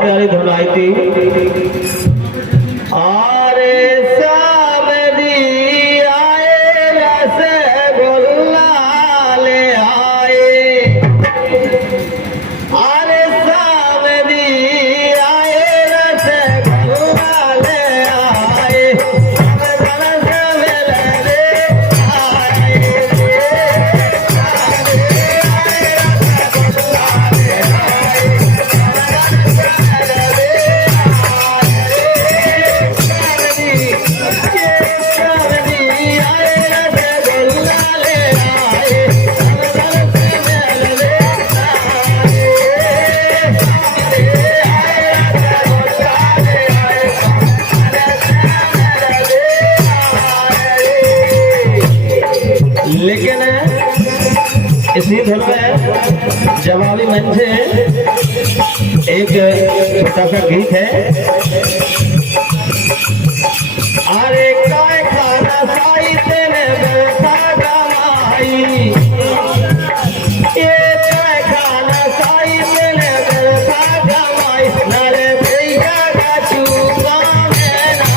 प्यारी धुन आई थी। आरे सावरी आए रसगुल्ला ले आए, आरे सावरी आए रसगुल्ला ले आए, लेकिन इसी धुन में जवाबी मंच से एक छोटा सा गीत है। अरे काय खाना साई तेने बैठा गमाई, ये काय खाना साई तेने बैठा गमाई, नारे भैया का चूका में ना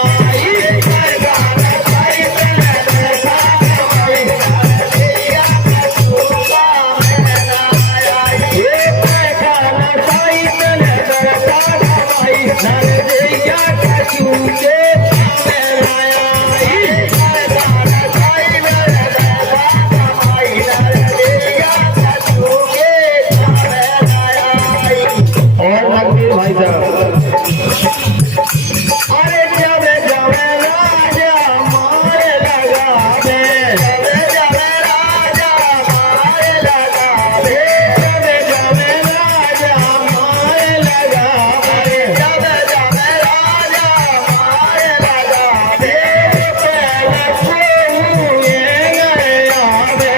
आई, काय खाना साई तेने बैठा गमाई, भैया का चूका में ना आई, ये काय खाना साई तेने बैठा गमाई, नारे भैया का चूके भाई साहब। अरे जब जब राजा मारे लगा दे, जब राजा मारे लगा दे, जब जब राजा मारे लगा दे, जब जब राजा मारे लगा दे, पहले हुए गए आवे,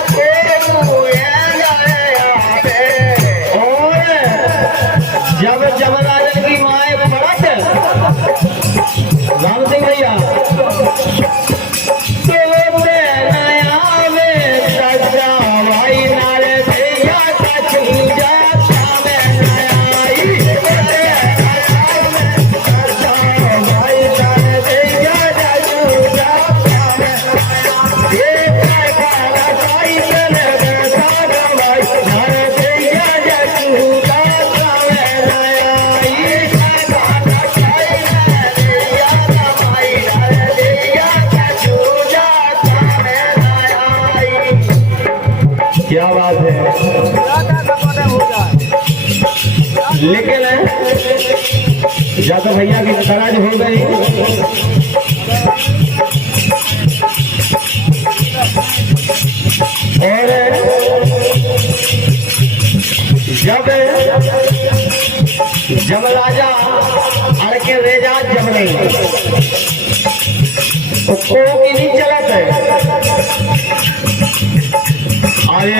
पहले हुए गए आवे, जब जब राजन की माए पड़त राम सिंह भैया भाई नारे भैया का चूजा भाई नारे भैया का चूजा क्या बात है। लेकिन जादव भैया की तरज हो गई। और जब राजा अड़ के रेजा जब नहीं तो को की नहीं चलत है। अरे